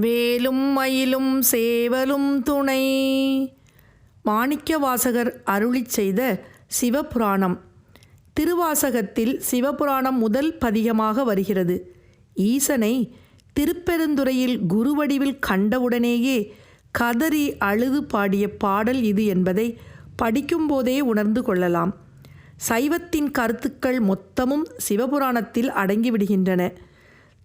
வேலும் மயிலும் சேவலும் துணை. மாணிக்கவாசகர் அருளிச் செய்த சிவபுராணம். திருவாசகத்தில் சிவபுராணம் முதல் பதிகமாக வருகிறது. ஈசனை திருப்பெருந்துறையில் குருவடிவில் கண்டவுடனேயே கதறி அழுது பாடிய பாடல் இது என்பதை படிக்கும்போதே உணர்ந்து கொள்ளலாம். சைவத்தின் கருத்துக்கள் மொத்தமும் சிவபுராணத்தில் அடங்கிவிடுகின்றன.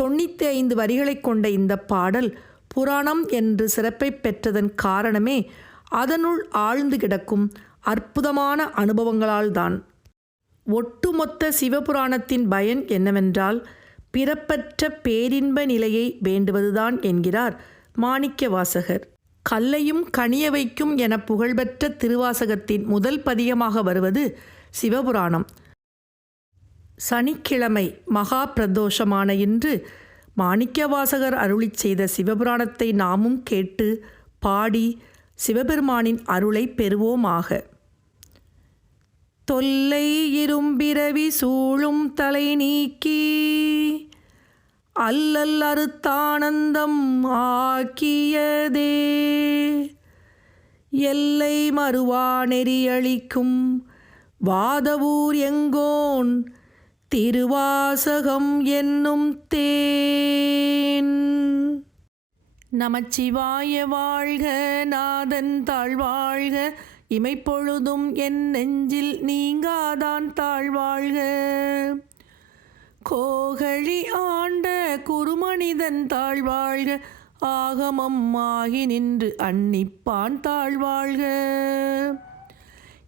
தொண்ணூற்றி ஐந்து வரிகளைக் கொண்ட இந்த பாடல் புராணம் என்று சிறப்பை பெற்றதன் காரணமே அதனுள் ஆழ்ந்து கிடக்கும் அற்புதமான அனுபவங்களால்தான். ஒட்டுமொத்த சிவபுராணத்தின் பயன் என்னவென்றால் பிறப்பற்ற பேரின்ப நிலையை வேண்டுவதுதான் என்கிறார் மாணிக்க கல்லையும் கனிய வைக்கும் என புகழ்பெற்ற திருவாசகத்தின் முதல் பதியமாக வருவது சிவபுராணம். சனிக்கிழமை மகா பிரதோஷமான இன்று மாணிக்கவாசகர் அருளி செய்த சிவபுராணத்தை நாமும் கேட்டு பாடி சிவபெருமானின் அருளை பெறுவோமாக. தொல்லை இரும்பிரவி சூழும் தலை நீக்கி அல்லல் அறுத்தானந்தம் ஆக்கியதே. எல்லை மறுவா நெறியளிக்கும் வாதவூர் எங்கோன் திருவாசகம் என்னும் தேன். நமச்சிவாய வாழ்க நாதன் தாழ்வாழ்க இமைப்பொழுதும் என் நெஞ்சில் நீங்காதான் தாழ்வாழ்க. கோகழி ஆண்ட குருமனிதன் தாழ்வாழ்க ஆகமம் ஆகி நின்று அன்னிப்பான் தாழ்வாழ்க.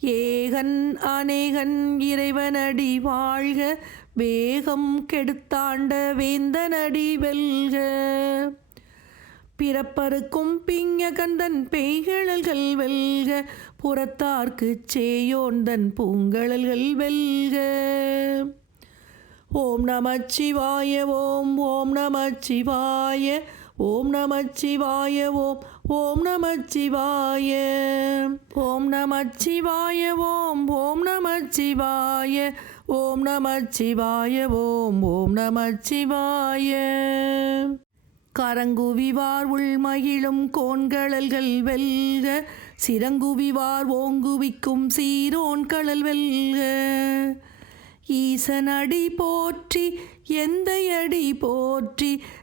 ஏகன் அநேகன் இறைவனடி வாழ்க வேகம் கெடுத்தாண்ட வேந்தனடி வெல்க. பிறப்பருக்கும் பிங்க கந்தன் பெய்கழல்கள் வெல்க புறத்தார்க்கு சேயோந்தன் பூங்கழல்கள் வெல்க. ஓம் நமச்சிவாய ஓம் ஓம் நமச்சிவாய சிவாய ஓம் நமச்சிவாய ஓம் ஓம் நமச்சிவாய ஓம் நமச்சிவாய ஓம் ஓம் நமச்சிவாய ஓம் நமச்சிவாய ஓம் ஓம் நமச்சிவாய. கரங்குவிவார் உள்மகிழும் கோண்கழல்கள் வெல்க சிறங்குவிவார் ஓங்குவிக்கும் சீரோன் கடல் வெல்க. ஈசனடி போற்றி எந்தையடி போற்றி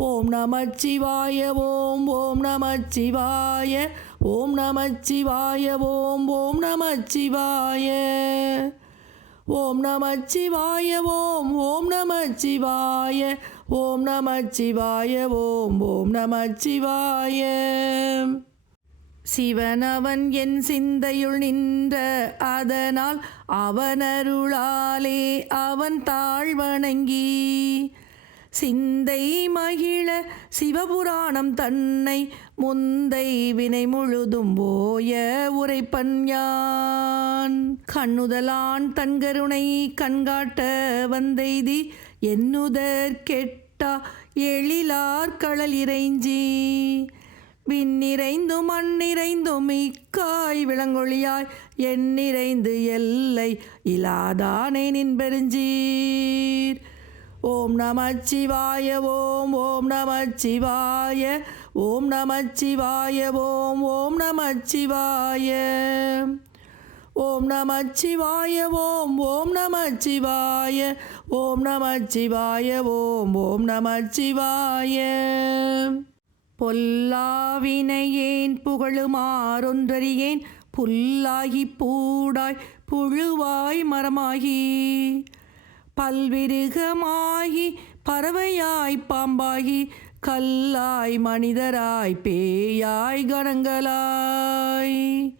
ஓம் நமச்சிவாய ஓம் ஓம் நமச்சிவாய ஓம் நமச்சிவாய ஓம் ஓம் நமச்சிவாய. ஓம் நமச்சிவாய ஓம் ஓம் நமச்சிவாய ஓம் நமச்சிவாய ஓம் ஓம் நமச்சிவாய. சிவனவன் என் சிந்தையுள் நின்ற அதனால் அவனருளாலே அவன் தாழ்வணங்கி சிந்தை மகிழ சிவபுராணம் தன்னை முந்தை வினை முழுதும் போய உரைப்பன் யான். கண்ணுதலான் தன்கருணை கண்காட்ட வந்தெய்தி என்னுதற் கெட்டா எழிலார் களல் இறைஞ்சி. விண்ணிறைந்தும் மண்ணிறைந்தும் மிக்காய் விளங்கொழியாய் எண்ணிறைந்து எல்லை இலாதானே நின் பெருஞ்சீர் ஓம் நமச்சிவாய ஓம் ஓம் நமச்சிவாய ஓம் நமச்சிவாய ஓம் ஓம் நமச்சிவாய. ஓம் நமச்சிவாய ஓம் ஓம் நமச்சிவாய ஓம் நமச்சிவாய ஓம் ஓம் நமச்சிவாய. பொல்லாவினையேன் புகழுமாறொன்றறியேன் புல்லாகி பூடாய் புழுவாய் மரமாகி. பல்விருகமாகி பறவையாய் பாம்பாகி கல்லாய் மனிதராய் பேயாய் கணங்களாய்.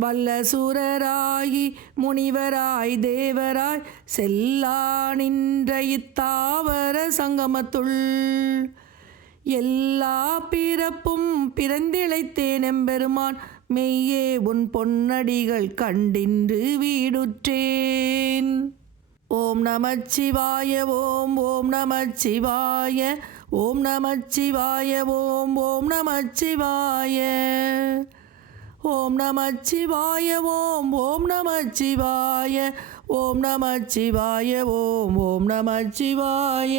வல்லசூரராகி முனிவராய் தேவராய் செல்லா நின்ற இத்தாவர சங்கமத்துள். எல்லா பிறப்பும் பிறந்திழைத்தேன் எம்பெருமான் மெய்யே உன் பொன்னடிகள் கண்டின்று வீடுற்றேன். ஓம் நமச்சிவாய ஓம் ஓம் நமச்சிவாய ஓம் நமச்சிவாய ஓம் ஓம் நமச்சிவாய. ஓம் நமச்சிவாய ஓம் ஓம் நமச்சிவாய ஓம் நமச்சிவாய ஓம் ஓம் நமச்சிவாய.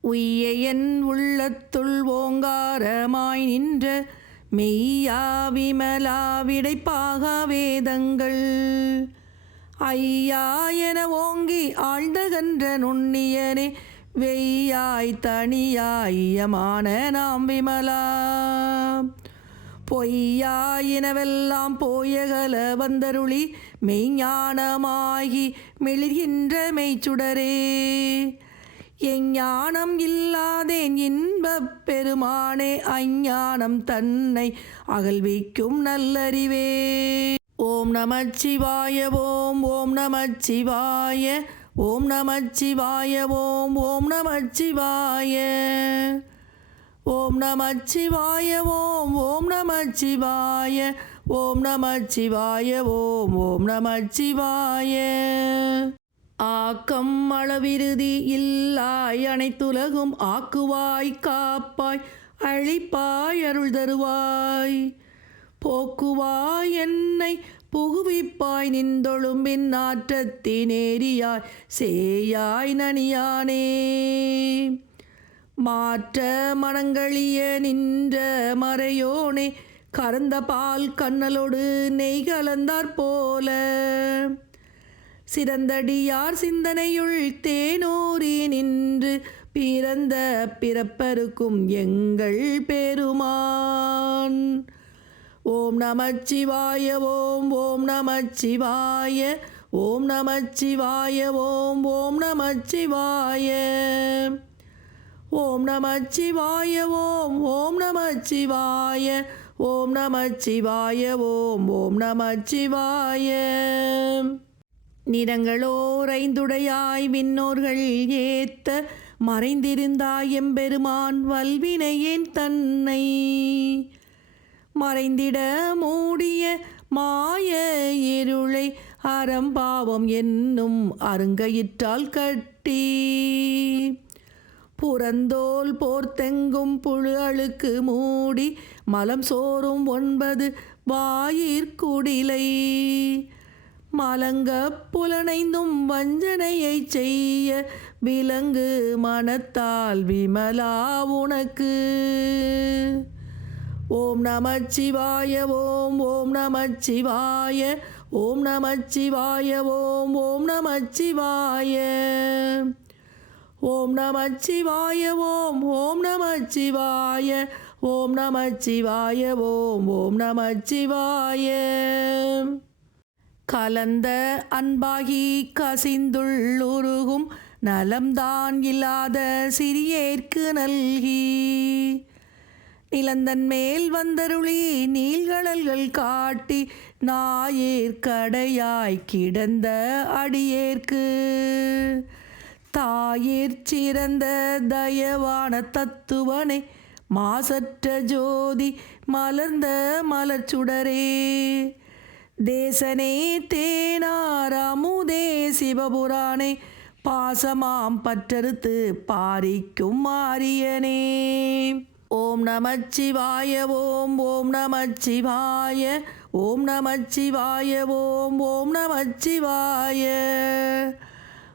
உய்ய என் உள்ளத்துள் ஓங்காரமாய் நின்ற மெய்யா விமலா விடைப்பாக வேதங்கள் ஐயா என ஓங்கி ஆழ்ந்தகன்ற நுண்ணியனே வெய்யாய் தனியாயமான நாம் விமலா. பொய்யாயினவெல்லாம் போயகல வந்தருளி மெய்ஞானமாகி மெளிர்கின்ற மெய்ச்சுடரே. எஞ்ஞானம் இல்லாதேன் இன்பப் பெருமானே அஞ்ஞானம் தன்னை அகழ்விக்கும் நல்லறிவே. ஓம் நமச்சிவாய ஓம் ஓம் நமச்சிவாய ஓம் நமச்சிவாய ஓம் ஓம் நமச்சிவாய. ஓம் நமச்சிவாய ஓம் ஓம் நமச்சிவாய ஓம் நமச்சிவாய ஓம் ஓம் நமச்சிவாய. ஆக்கம் அளவிருதி இல்லாய் அனைத்துலகும் ஆக்குவாய் காப்பாய் அழிப்பாய் அருள் தருவாய். போக்குவாய் என்னை புகுவிப்பாய் நின்றொழும்பின் நாற்றத்தினேரியாய் சேயாய் நனியானே. மாற்ற மனங்களிய நின்ற மறையோனே கறந்த பால் கண்ணலோடு நெய் கலந்தாற் போல. சிறந்தடியார் சிந்தனையுள் தேனூரி நின்று பிறந்த பிறப்பருக்கும் எங்கள் பெருமான். ஓம் நமச்சிவாய ஓம் ஓம் நமச்சிவாய ஓம் நமச்சிவாய ஓம் ஓம் நமச்சிவாய. ஓம் நமச்சிவாய ஓம் ஓம் நமச்சிவாய ஓம் நமச்சிவாய ஓம் ஓம் நமச்சிவாய. நிறங்களோரைந்துடையாய் விண்ணோர்கள் ஏத்த மறைந்திருந்தாய் எம்பெருமான் வல்வினையேன் தன்னை. மறைந்திட மூடிய மாய இருளை அறம்பாவம் என்னும் அருங்கயிற்றால் கட்டி. புறந்தோல் போர்த்தெங்கும் புழு அழுக்கு மூடி மலம் சோறும் ஒன்பது வாயிற்குடிலை மலங்க புலனைந்தும் வஞ்சனையை செய்ய விலங்கு மனத்தால் விமலா உனக்கு. ஓம் நமச்சிவாய ஓம் ஓம் நமச்சிவாய ஓம் நமச்சிவாய ஓம் ஓம் நமச்சிவாய. ஓம் நமச்சிவாய ஓம் ஓம் நமச்சிவாய ஓம் நமச்சிவாய ஓம் ஓம் நமச்சிவாய. கலந்த அன்பாகி கசிந்துள்ளுருகும் நலம்தான் இல்லாத சிறியேற்கு நல்கி நிலந்தன் மேல் வந்தருளி நீள்கடல்கள் காட்டி நாயேற்கடையாய் கிடந்த அடியேற்கு. தாயிற் சிறந்த தயவான தத்துவனை மாசற்ற ஜோதி மலர்ந்த மலர்ச்சுடரே தேசனே தேனார் அமுதே சிவபுராணே பாசமாம் பற்றறுத்து பாரிக்கும் மாரியனே ஓம் நமச்சிவாய ஓம் ஓம் நமச்சிவாய ஓம் நமச்சிவாய ஓம் ஓம் நமச்சிவாய.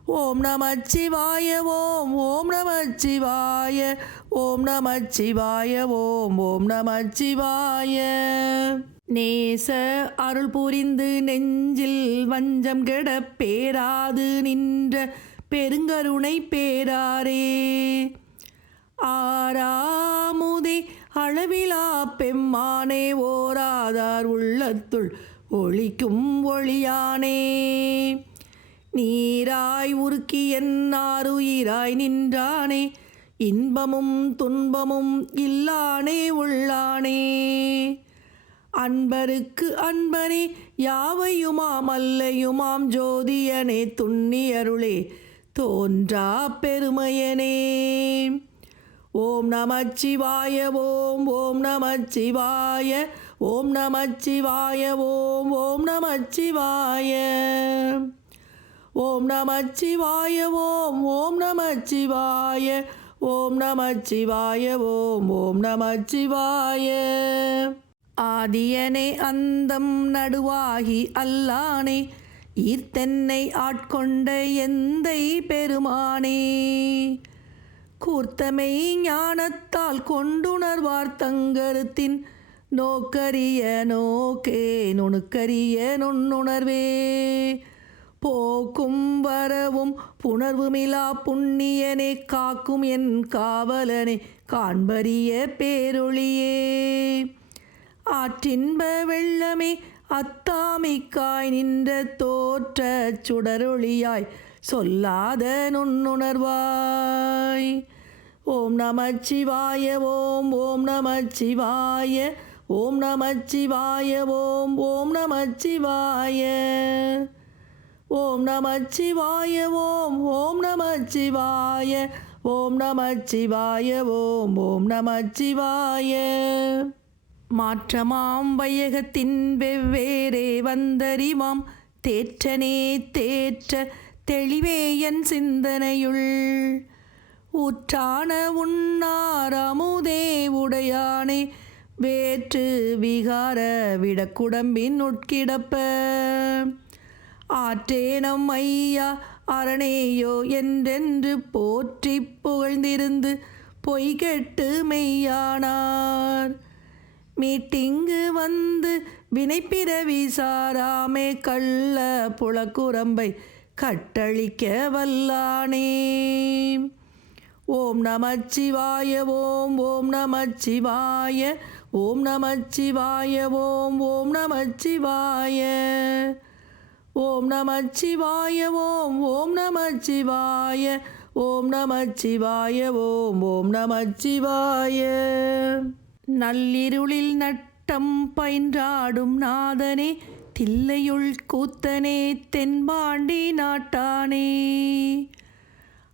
ஓம் நமச்சிவாய ஓம் ஓம் நமச்சிவாய ஓம் நமச்சிவாய ஓம் ஓம் நமச்சிவாய. நேச அருள் புரிந்து நெஞ்சில் வஞ்சம் கெட பேராது நின்ற பெருங்கருணை பேராரே. ஆறாமுதே அளவிலா பெம்மானே ஓராதார் உள்ளத்துள் ஒளிக்கும் ஒளியானே. நீராய் உருக்கி என்னாருயிராய் நின்றானே இன்பமும் துன்பமும் இல்லானே உள்ளானே. அன்பருக்கு அன்பனே யாவையுமாம் அல்லையுமாம் ஜோதியனே துண்ணியருளே தோன்றா பெருமையனே. ஓம் நமச்சிவாய ஓம் ஓம் நமச்சிவாய ஓம் நமச்சிவாய ஓம் ஓம் நமச்சிவாய. ஓம் நமச்சிவாய ஓம் ஓம் நமச்சிவாய ஓம் நமச்சிவாய ஓம் ஓம் நமச்சிவாய. ஆதியனே அந்தம் நடுவாகி அல்லானே ஈர்த்தென்னை ஆட்கொண்ட எந்தை பெருமானே. கூர்த்தமை ஞானத்தால் கொண்டுணர்வார் தங்கருத்தின் நோக்கரிய நோக்கே நுணுக்கரிய நுண்ணுணர்வே. போக்கும் வரவும் புணர்வுமிலா புண்ணியனே காக்கும் என் காவலனே காண்பரிய பேரொளியே ஆற்றின்ப வெள்ளமே அத்தாமிக்காய் நின்ற தோற்ற சுடரொளியாய் சொல்லாத நுண்ணுணர்வாய். ஓம் நமச்சிவாய ஓம் ஓம் நமச்சிவாய ஓம் நமச்சிவாய ஓம் ஓம் நமச்சிவாய. ஓம் நமச்சிவாய ஓம் ஓம் நமச்சிவாய ஓம் நமச்சிவாய ஓம் ஓம் நமச்சிவாய. மாற்றமாம் வையகத்தின் வெவ்வேறே வந்தறிவாம் தேற்றனே தேற்ற தெளிவேயன் சிந்தனையுள். ஊற்றான உண்ணார் அமுதே உடையானே வேற்று விகார விடக்குடம்பின் உட்கிடப்ப. ஆற்றேனம் ஐயா அரணேயோ என்றென்று போற்றி புகழ்ந்திருந்து பொய்கெட்டு மெய்யானார். மீட்டிங்கு வந்து வினைப்பிறவி சாராமே கள்ள புலக்குரம்பை கட்டளிக்க வல்லானே ஓம் நமச்சிவாய ஓம் ஓம் நமச்சிவாய ஓம் நமச்சிவாய ஓம் ஓம் நமச்சிவாய. ஓம் நமச்சிவாய ஓம் ஓம் நமச்சிவாய ஓம் நமச்சிவாய ஓம் ஓம் நமச்சிவாய. நள்ளிருளில் நட்டம் பயின்றாடும் நாதனே தில்லையுள் கூத்தனே தென்பாண்டி நாட்டானே.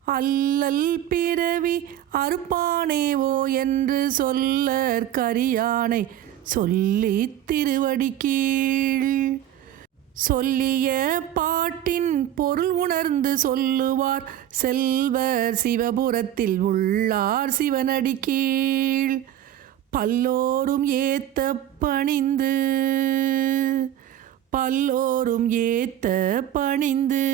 அல்லல் பிறவி அறுப்பானேவோ என்று சொல்லற் கரியானை சொல்லி திருவடி கீழ் சொல்லிய பாட்டின் பொருள் உணர்ந்து சொல்லுவார் செல்வர் சிவபுரத்தில் உள்ளார் சிவனடி கீழ் பல்லோரும் ஏத்த பணிந்து பல்லோரும் ஏத்த பணிந்து.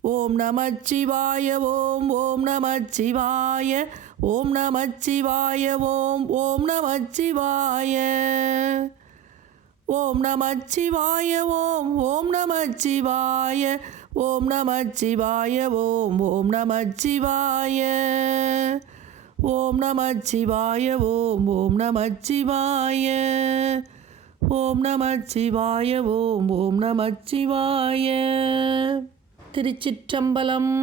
ஓம் நமச்சிவாய ஓம் ஓம் நமச்சிவாய ஓம் நமச்சிவாய ஓம் ஓம் நமச்சிவாய. ஓம் நமச்சிவாய ஓம் ஓம் நமச்சிவாய ஓம் நமச்சிவாய ஓம் ஓம் நமச்சிவாய. ஓம் நமச்சிவாய ஓம் ஓம் நமச்சிவாய. ஓம் நமச்சிவாய ஓம் ஓம் நமச்சிவாய. திருச்சிற்றம்பலம்.